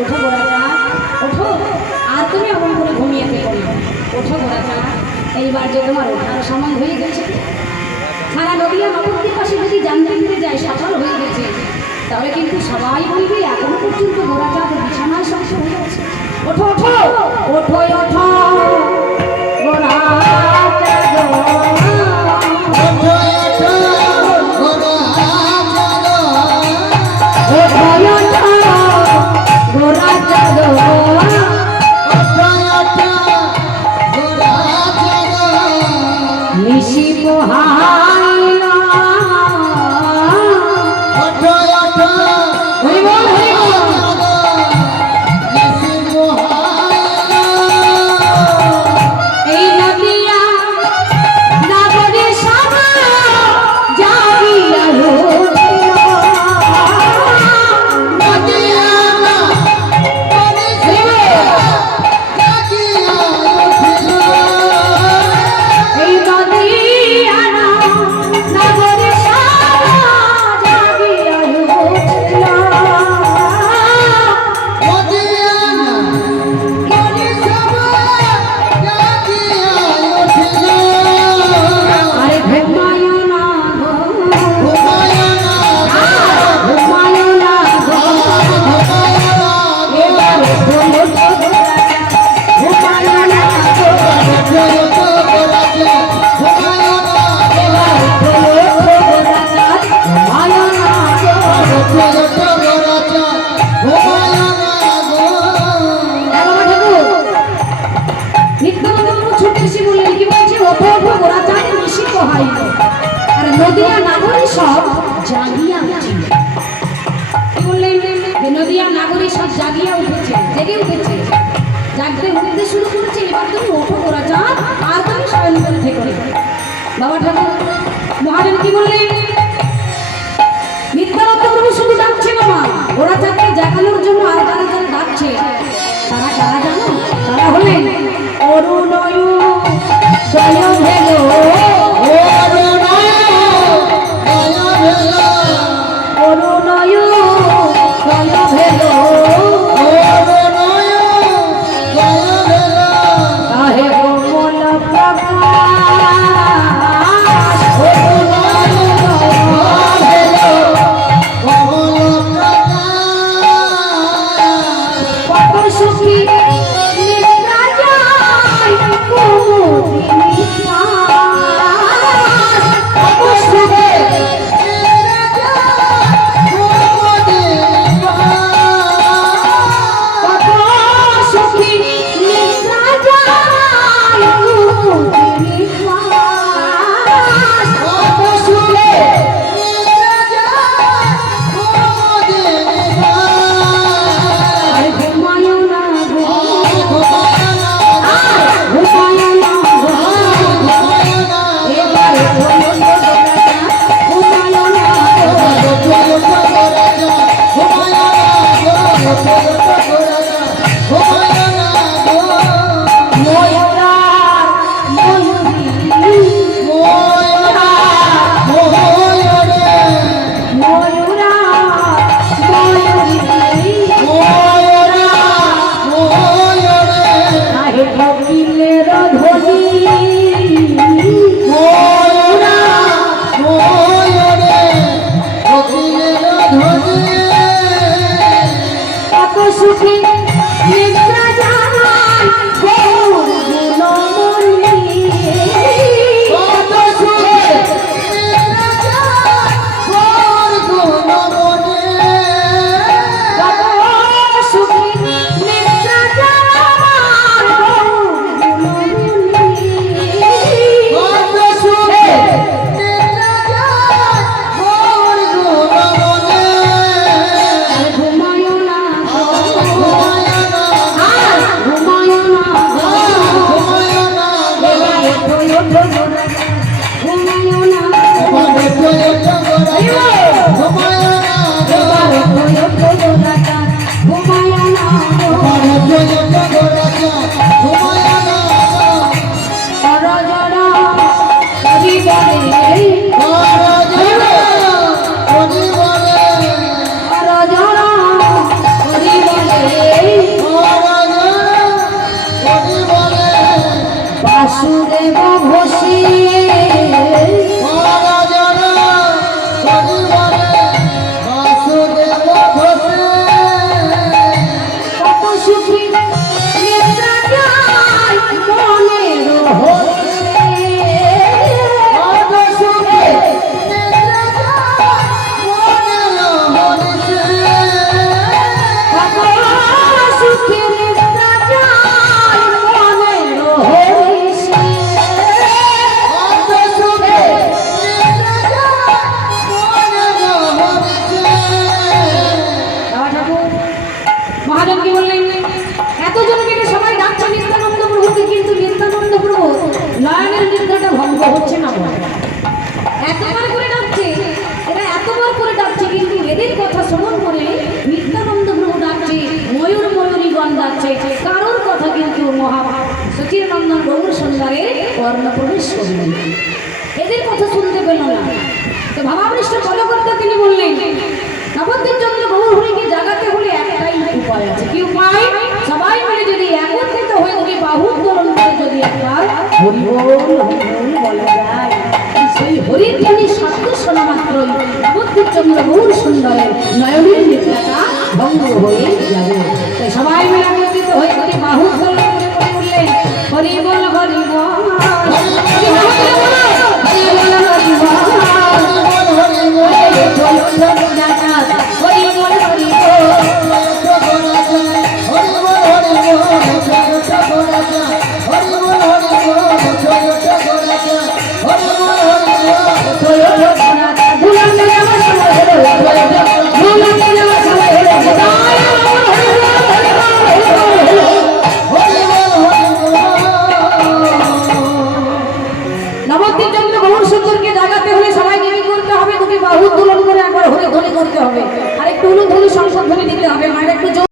ওঠো গোড়াচা ওঠো। আর তুমি এমন করে ঘুমিয়ে থেকো না। ওঠো গোড়াচা এইবার যে তোমার ওঠার সময় হয়ে গেছে। সারা নদীয়া নবদ্বীপ পাশে যদি জানতে দিতে যায় সফল হয়ে গেছে। তাহলে কিন্তু সবাই বলবে, এখনও পর্যন্ত গোড়াচা বিছানায় সংসার হয়ে গেছে ওঠো। ওঠো ওঠো। নদিয়া নাগরী সব জাগিয়া কি বললেন নদিয়া নাগরী সব জাগিয়া উঠেছে, জেগে উঠেছে। জাগতে উঠতে শুরু করেছে, এবার তুমি ওঠো গোড়া চাঁদ আর তুমি শয়ন করে থেকো। বাবা ঠাকুর, মহাজন কি বললেন? নিত্যানন্দ প্রভু শুধু ডাকছে না ওরা চাঁদকে জাগানোর জন্য আর যারা যারা ডাকছে? তারা কারা জানো? তারা হলেন অরুণয়, স্বয়ং হেলো। Oh, সুখী হচ্ছে না এতবার করে ডাকছে, এরা এতবার করে ডাকছে, কিন্তু এদের কথা শ্রবণ করে নিত্যানন্দ প্রভু ডাকছে, ময়ূর ময়ূরী ময়ূরীগণ ডাকছে কারোর কথা কিন্তু মহা সচিদানন্দন প্রভুর সন্ধ্যারে কর্ণপ্রবেশ করলেন এদের কথা শুনতে পেল না। তো ভাবাবৃষ্ট কলকর্তা তিনি বললেন, নবদ্বীপ চন্দ্র গৌর হরিকে জাগাতে হলে একটাই উপায় আছে। কি উপায়? সবাই মিলে যদি একত্রিত হয়ে যদি বাহু করণ যদি একবার হরিবল বলা যায়। সেই হরিধ্বনি শব্দ শোনা মাত্রই নবদ্বীপ চন্দ্র গৌর সুন্দরের নয়নের নিদ্রাটা ভঙ্গ হয়ে যাবে তাই সবাই মিলে একত্রিত হয়ে যদি বাহু করে করে বললেন হরিবল হরিবল হরিবল হরিবল